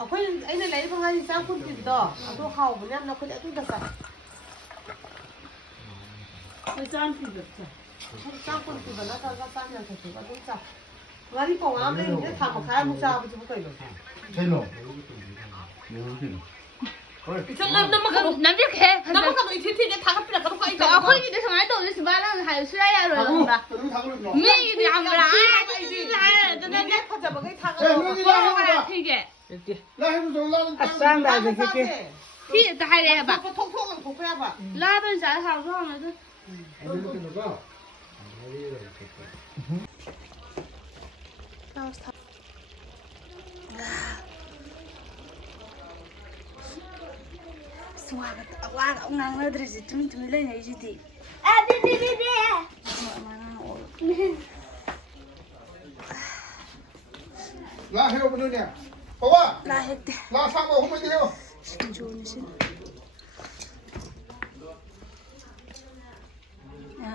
Akwai aina laifin hali ta kunti da a to hawo ne na kudi a da sa ai tan fi da ta kunti ba na ta ga san ya ta ba dun ta ngari ko ngam le ne ta ma kai mu sa bu bu kai ba sai no ita na maka nam biết khe na maka ba iti ne ta ka pina ka ko ai a khoi ni sama do ni ba na hai su ya rồi ba mi ni am ra ai da ne ka ta ba kai ta ka ba thi ke sang đại gì kia thi ta hai le ba ko thong thong ko fa ba la bên trái hàng xong rồi chứ Wah, ông nàng nói gì tụi mình lên này gì thì la heo bên đây nè có quá la hết la sang vào không mấy heo xin chú đi xin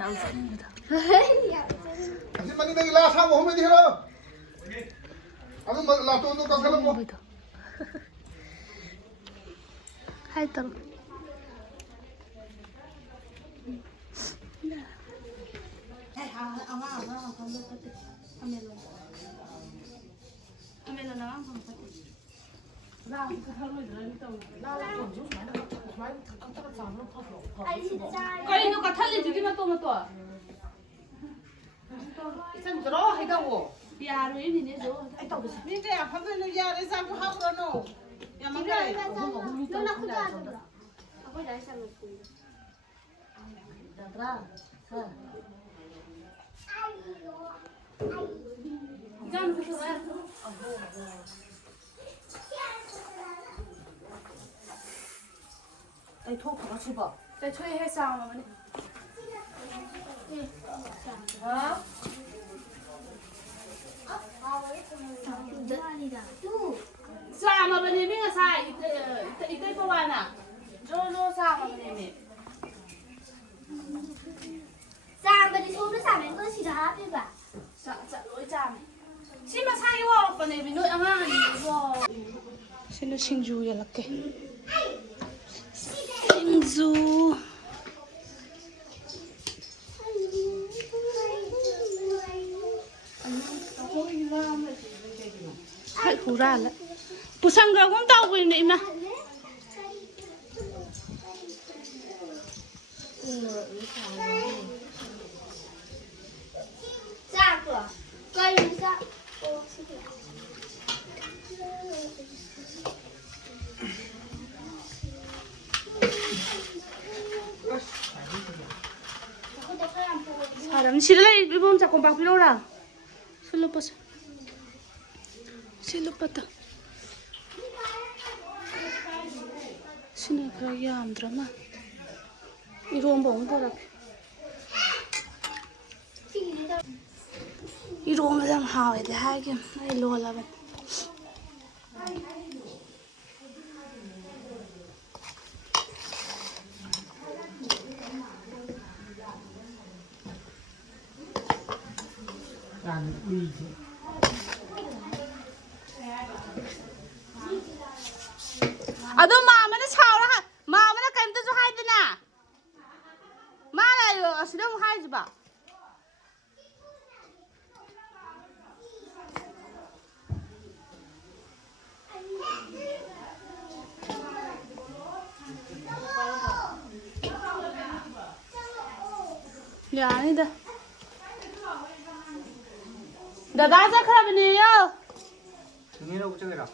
ông phải người ta xin mình đi la sang vào không mấy heo anh mà la tôi có cái lắm không hai tầng Cái nó có thắt lên chứ mà tôi 이산 들어 해가고 야, 로 이니 내 줘. ai tao 민재 아빠는 야 레상 하고 그러노 야 망가래 누나 구두 안 들어. 아빠 날 살렸고. 짠 무슨 거야? ai thôi có chịu bỏ 내 초에 해 싸움 어머니. hả 아니다. 또. 싸움 어머니 민가 사 이때 뽑아나. 조조 싸움 어머니. Sang bên đi xuống nó sang bên có gì đó đi bà. 자, 우리 짬. 치마 사기 와 오빠네 비노 양아 이거. 신우 신주 연락해. 신주. Hãy khủ ra lại. Bù sang gà cũng tao quên đi mà. Ra cửa. Cây ra. 사람 실내 일본 자꾸 막 빌어라. 실로 빠져. 실로 빠다. 신을 그러게 안 들어만. 이런 거 엉더라. 이런 거 좀 하와야 돼. 하긴 일로 올라가. 아, 너 마음에 차오라. 마음에 감도 좀 해야 되나? 말아요. 싫으면 하지 마. 야, 아니다. 나 나자 크라비네요. 등이라고 저기라.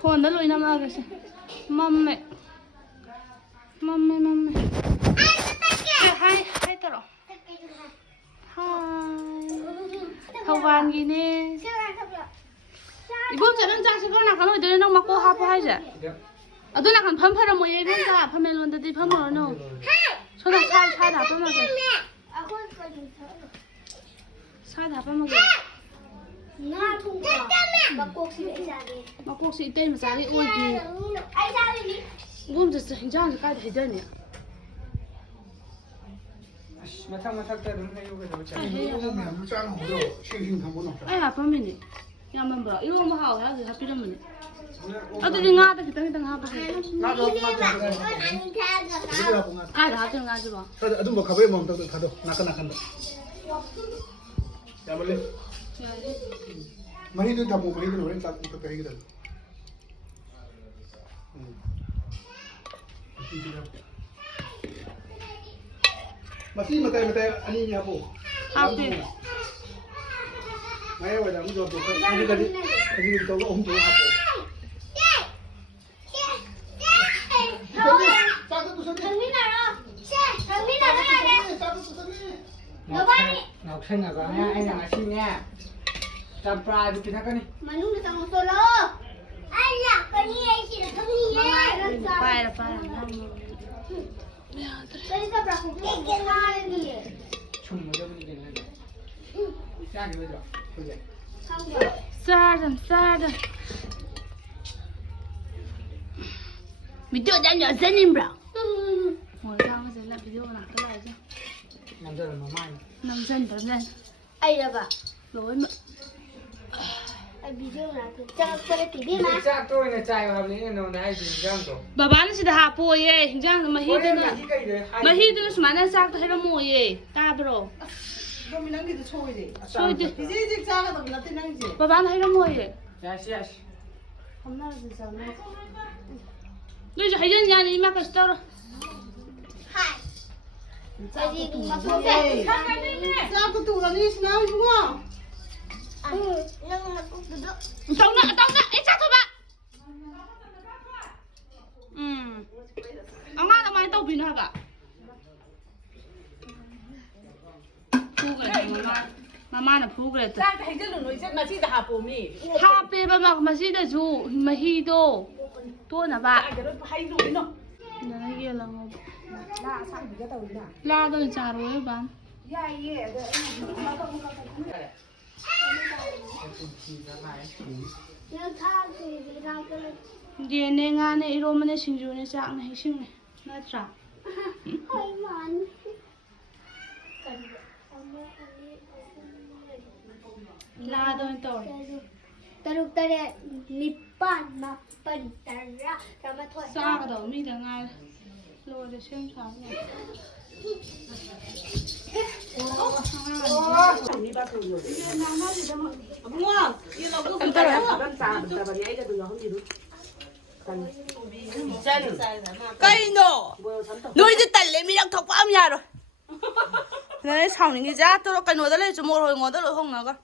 폰 nó lùi năm ra rồi mâm mẹ hai tao rồi hai thầu vàng gì nè 이번 주는 자식 그러나 가면 되는 거 맞고 하고 하자. 아도나 간 펌퍼라 뭐 예빈가 펌멜론데디 펌퍼노. 소다 차 펌먹게. 차 펌먹게. 나 통과. 막국수 이자리. 막국수 이때 맞아리 오지. ai sao đi? 몸도 굉장히 까지 되더니. 마탕 때 눈에 이거 저 좀 짱, 그래요. 싱싱 한번 없다. 아야 펌이네. 야만 봐. 이거 뭐 하고 해야지 하필이면. 어디 nga다 kita ngapa sih? 나도 Đi bạn con ăn theo rồi 이거 đó. 하고 나. Ada hasil ngaji bang. 아도 뭐 가버려 먹는 거 가도 나kan. 야 몰래. 마히도 다 먹고 이거 노래 딱 이거 배기다. masih mata aninya po. Happy. Maya wala mo do po. Kasi dito ko umpo hapo. Thằng Mỹ nào đâu? Thằng Mỹ nào đây đây? ngọc sinh là có nha anh là ngọc sinh nha chăm prai bị cái này Mà lúc này thằng solo. Anh là cái gì anh chỉ là thằng gì nha. Para. Đây là bà cũng cái này đi. chung một cái gì này ra cái bây giờ Không được. Sada. Video đang nhỏ dân im bro. Ngồi sao bây giờ làm video nào cái này chứ? làm giờ là nó mai Năm dân. Ai là bà? Lỗi mà. Anh video nào thì cho cái tí mà. cha tôi là trai hợp lý nó này gì răng rồi Bà bán thì đã po ye, hình mà hít nữa. Mà hít nữa mà nó sao thấy nó mua ye, ta bro. 그럼 이랑기도 초이지. 소이지. 이제 집 작아도 나한테 낭지. Bà bán thấy nó mua ye. yes 겁나 진짜. Bây giờ thấy dân nhà đi mà cái store. Hai. Cái gì cũng mà 네. không phải. 짜고 또 우라니 신나고 죽어. Nhưng mà cũng được. Tông nè, ít chắc thôi bạn. Ông ăn mai tao bình hả cả. Phu cái mama là phu cái. 짜 해결은 너 이제 마치 다 하보미. Happy mà gì đó chú mà hi đô. Tôi là bạn. cái đó hay đủ nó. Nó kia là ngọc. 나 상비가 다 우리나. La tôi trả rồi bạn. 야 얘. Nhưng tha thì ra cái Đi nè ngà nè iro mà nè sinh ju nè chắc nè sinh nè. Nó trả. hơi mặn. La tôi tôi. Taruk tare nipan mapan tara sama thôi. Xa cái đầu mi là ngay. Rồi để xem sao nè. 뭐? 이거 그 간단해. 간단해. 얘가 도 형 뒤로. Cây nổ. Nuôi chứ tần lấy mi đang thọc vào nhà rồi. Đấy xong những cái giá tôi cái nồi đó lên cho một hồi ngồi đó rồi không nào con.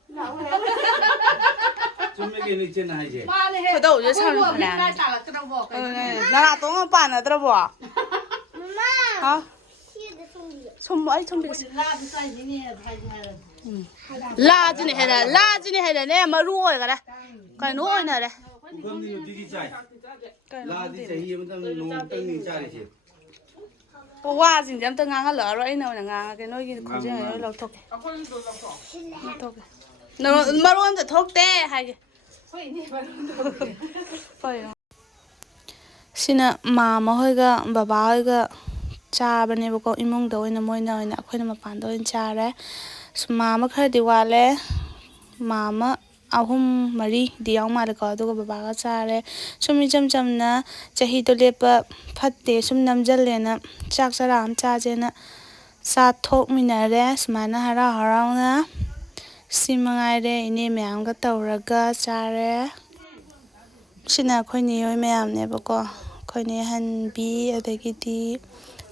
좀 이게 있잖아 이제. Cái đầu chứ sao nó làm. Nó tôi không bàn là tôi bỏ. Hả? Xong mỗi xong bị la chứ này hay là nè mà ruồi cả đây. Cái nuôi này đây. 그건 니 어디 짜이? 라디 자이면 당 농땅 짜리지. Có qua gì em tôi ngang lỡ rồi nào là ngang cái nồi kia không chứ này lâu thôi. Nó mà luôn thì thôi té hay cái. Phải. Sina mama hoiga baba hoiga cha bane bako imong do ina moina ina khoina mapan do in cha re mama khar diwale mama ahum mari diyaw mal ko do baba ga cha re sumi cham cham na chahi to lepa phatte sum namjal le na chak saram cha je na sa thok mina re smana hara harang na simangai re ine myam ga tawraga cha re sina khoini yoi myam ne bako khoini han bi adagidi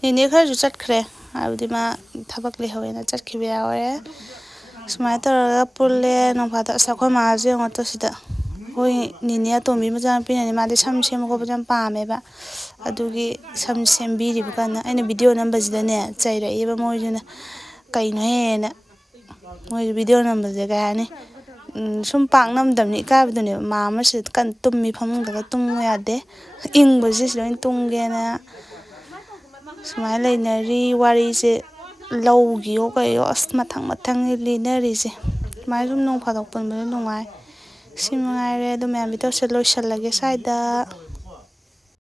nene khar ju chat khre abdi ma thabak le hoena chat khibe awre smai tor pulle no phata sa khoi ma je ngo to sida hoi nene to mi ma jam pin ne ma de sam sem ko jam pa me ba adugi sam sem bi ri ba na aina video number jida ne chai ra e ba mo jina kai no he na mo video number je ga ni ꯁꯨꯝ ꯄꯥꯛ ꯉꯝꯗꯕꯅꯤ ꯏꯀꯥꯏꯕꯗꯨꯅꯦꯕ ꯃꯥ ꯑꯃꯁꯤꯗ ꯀꯟꯅ ꯇꯨꯝꯃꯤ ꯐꯃꯨꯡꯗꯒ Tamu ꯌꯥꯗꯦ ꯏꯪꯕꯁꯤ ꯁꯤꯗ ꯑꯣꯏꯅ ꯇꯨꯝꯒꯦꯅ ꯁꯨꯃꯥꯏꯅ ꯂꯩꯅꯔꯤ ꯋꯥꯔꯤꯁꯦ ꯂꯧꯒꯤꯌꯣ ꯀꯩꯌꯣ ꯑꯁ ꯃꯊꯪ ꯂꯤꯅꯔꯤꯁꯦ ꯁꯨꯃꯥꯏꯅ ꯁꯨꯝ ꯅꯣꯡ ꯐꯥꯗꯣꯛ ꯄꯨꯟꯕꯗ ꯅꯨꯡꯉꯥꯏ ꯁꯤ ꯃꯉꯥꯏꯔꯦ ꯑꯗꯨ ꯃꯌꯥꯝ ꯚꯤꯗꯤꯑꯣꯁꯦ ꯂꯣꯏꯁꯤꯜꯂꯒꯦ ꯁ꯭ꯋꯥꯏꯗ